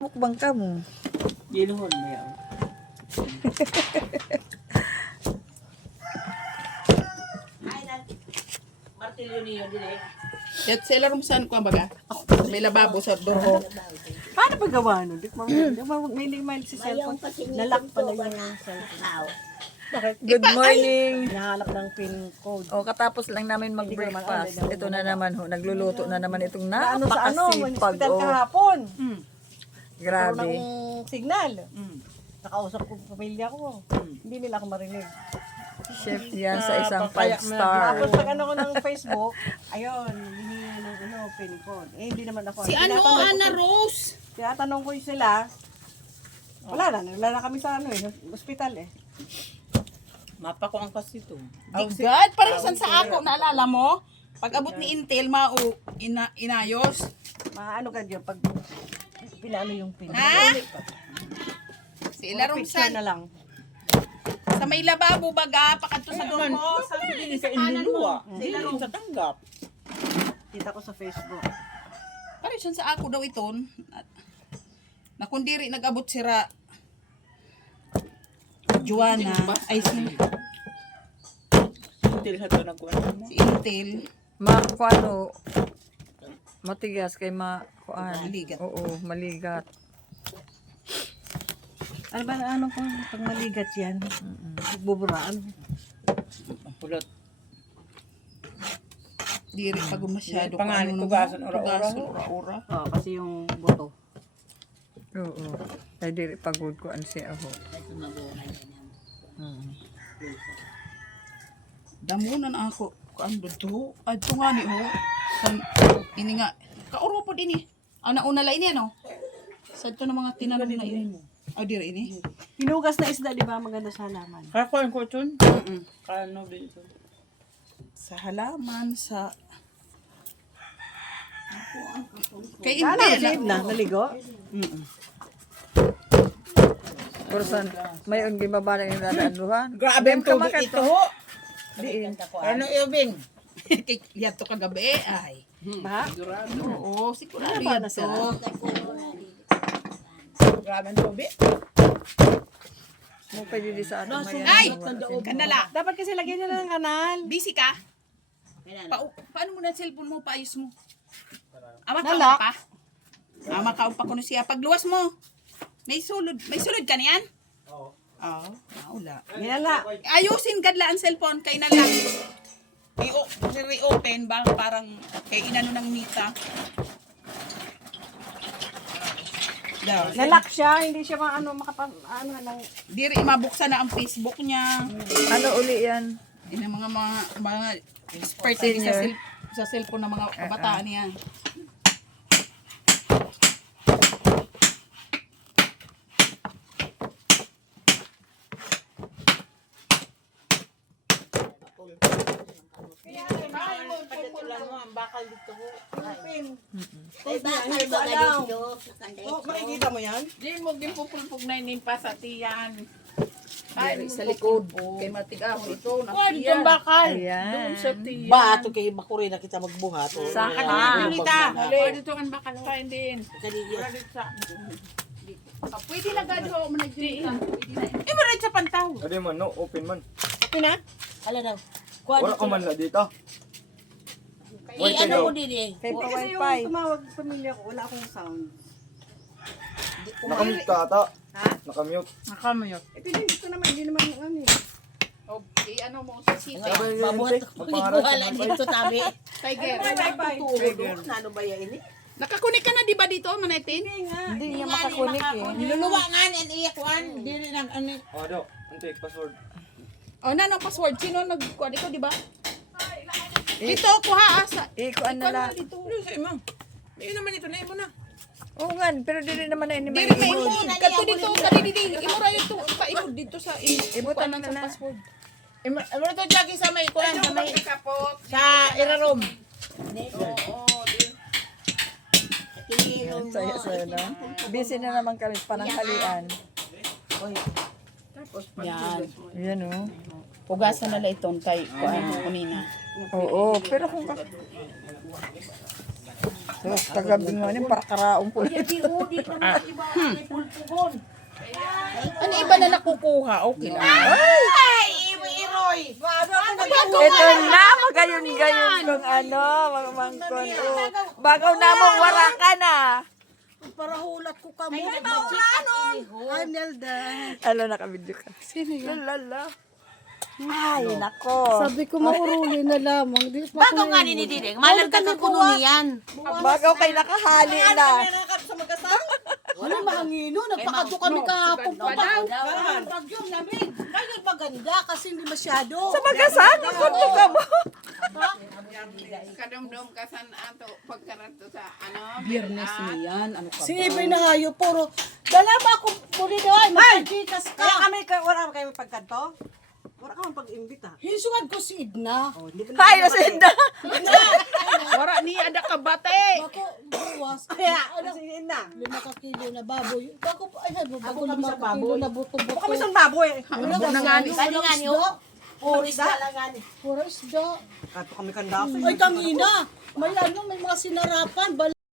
Mukbang ka mo. Ginuhon mo yan. Martilyo niyo din eh. At sila rin saan ko baga? May lababo sa doho. Paano ba gawa nun? Di ba may limay si cellphone? Nalak pala yung cellphone. Good morning. Nahanap ng pin code. O, katapos lang namin mag-breakfast. Ito na naman ho. Nagluluto na naman itong Ano sa ano? napakasipag. Hospital Oh, kahapon. grabe. Ng signal. Nakausap ko pamilya ko. Hindi nila ako marinig. Chef yan sa isang 5-star. Tapos pag ano ko ng Facebook, ayun, hinihingi ng pin code. Eh, hindi naman ako. Si ano, Ana Rose? Tinatanong ko yung sila. Wala na kami sa ano hospital eh. Mapa ko ang kasito. Oh God, parisan sa ako, naalala mo? Pag abot ni Intel, inayos. Maano ka dyan pag pinano yung pin. Ha? Sila rin Picture saan? na lang. Sa may lababo baga, pakadto sa doho. Sa hindi sa inluluwa. Hindi sa tanggap. Kita ko sa Facebook. Parisan sa ako daw iton. Nakundiri nag-abot sira. Joanna, ay si Intil sa to nagkuhan mo. Intel. Makuano, matigas kay makuan. Maligat. Oo, maligat. Ano ba ano kung pag maligat yan? Buburaan. Ang pulot. Diri pag masyado. Pangalit, ano, tugasan, ora-ora. tugasan, ora-ora. Oo, kasi yung buto. Oo. Ay, diri pagod ko ang siya ako. Damunan ako. Kaando to? Ay, ito nga ni ho. Ini nga. Kaurupo din eh. Ana una la ini ano? Sa ito na mga tinanong na ini. Oh, diri ini. Hinugas na isda, di ba? Maganda sa halaman. Kakuhan ko ito. Kano din ito. Sa halaman, sa... Kay Kala, Intel. save na, naligo. Pero saan, may ungi babala yung dadaanuhan. Grabe ang tubig ito ho. Diin. Ano ibing? Kay yato kagabi ay. Ba? Oo, sigurado Ano ba na yato. sila? Grabe ang tubig. Mo pwede di sa ato mayan. Ay! Kanala. Dapat kasi lagyan nila ng kanal. Busy ka? Paano mo na cellphone mo? Paayos mo. Makaon Nalak. pa? Makaon pa ko na siya. Pagluwas mo. May sulod ka niyan? Oo. Oo. Wala. Yan na. Ayusin gadla ang cellphone kay na lang. I-reopen ba parang kay inano ng Mita. Daw. Nalak siya, hindi siya ano lang. Diri mabuksan na ang Facebook niya. Ano uli yan? Yan ang mga expert Senior. sa cellphone ng mga kabataan niya. Ang bakal dito ho. Ay, bakal ba dito? Oh, makikita mo yan? Di mo gipupulpog na pa sa tiyan. Diri sa likod. Kay matigahon ito. Ang bakal. Ayan. Bato kay makuri na kita magbuhat. Sa kanila. Dito ang bakal kain din. Pwede na gado mo nagdita. Mo rin sa pantaw. Adi man, no? Open man. Okay na? Hala daw. Wala ka man na dito. Wait, Ano mo ikaw. din eh. Kay Hindi kasi yung pa-wifi. tumawag sa pamilya ko, wala akong sound. Nakamute ka ata. Ha? Nakamute. Nakamuyot. Dito naman, hindi naman ano eh. Okay, ano mo sa city. Mabuhat ko. Wala dito tabi. Tiger. Ano ba yan ini? Nakakunik ka na di ba dito, Manetin? Hindi niya makakunik eh. Niluluwangan and iyakuan. Dili nang ano. Oh, do. Antik, password. O na, ang password. Sino nagkuhan? Ikaw, di ba? Dito, kuha asa. Ikuan na lang. Dito. Sa imam. Ayun naman ito na imo na. Oo nga, pero dili naman na ini Diri may imod. Kato dito, dito. Imura dito. Paimod dito sa Ibutan ng na na. password. Imo to jagi sa may kuan sa may Kapot. sa irarom. Saya no? Busy na naman kami pananghalian. Yan. Yan oh. Pugasan nila iton kay kuan kunina. Oo, pero kung Tagabi nga niya, para karaong po. Ano iba na nakukuha? Okay lang. Ito na, magayon-gayon kung ano, mga mangkon. Bagaw na mong warakan na. Para hulat ko ka mo. Ay, Nelda. Alo, nakabidyo ka. Sino yun? Lala. Ay, nako. Sabi ko mauruli na lamang. Bago nga ni Diding, malarga ka kuno niyan. Bagaw kay nakahali na. Wala mahangino. Nagpakato kami kahapon po. Bagyong lamig. Ngayon maganda kasi hindi masyado. Sa magasan, nakunto ka mo. Kadumdum ka sa ato pagkaranto sa ano? Biyernes niyan. Ano ka? Si Ibay na hayo, puro. Dala ba akong muli daw ay magkajikas ka. Wala kami pagkanto? Wala ka pag-imbita. Hinsungan ko si Idna. Hay, nasin na. Wara ni ada ka bate. Ako, buwas. Ano sin na? 5 kilo na baboy. Ako po, ay, bago 5 kilo na buto-buto. Kami sa baboy. Wala na nga ni. Kani nga niyo. Puro isda lang nga ni. Puro isda. Kato kami kandaso. Ay, tangina. May ano, may mga sinarapan.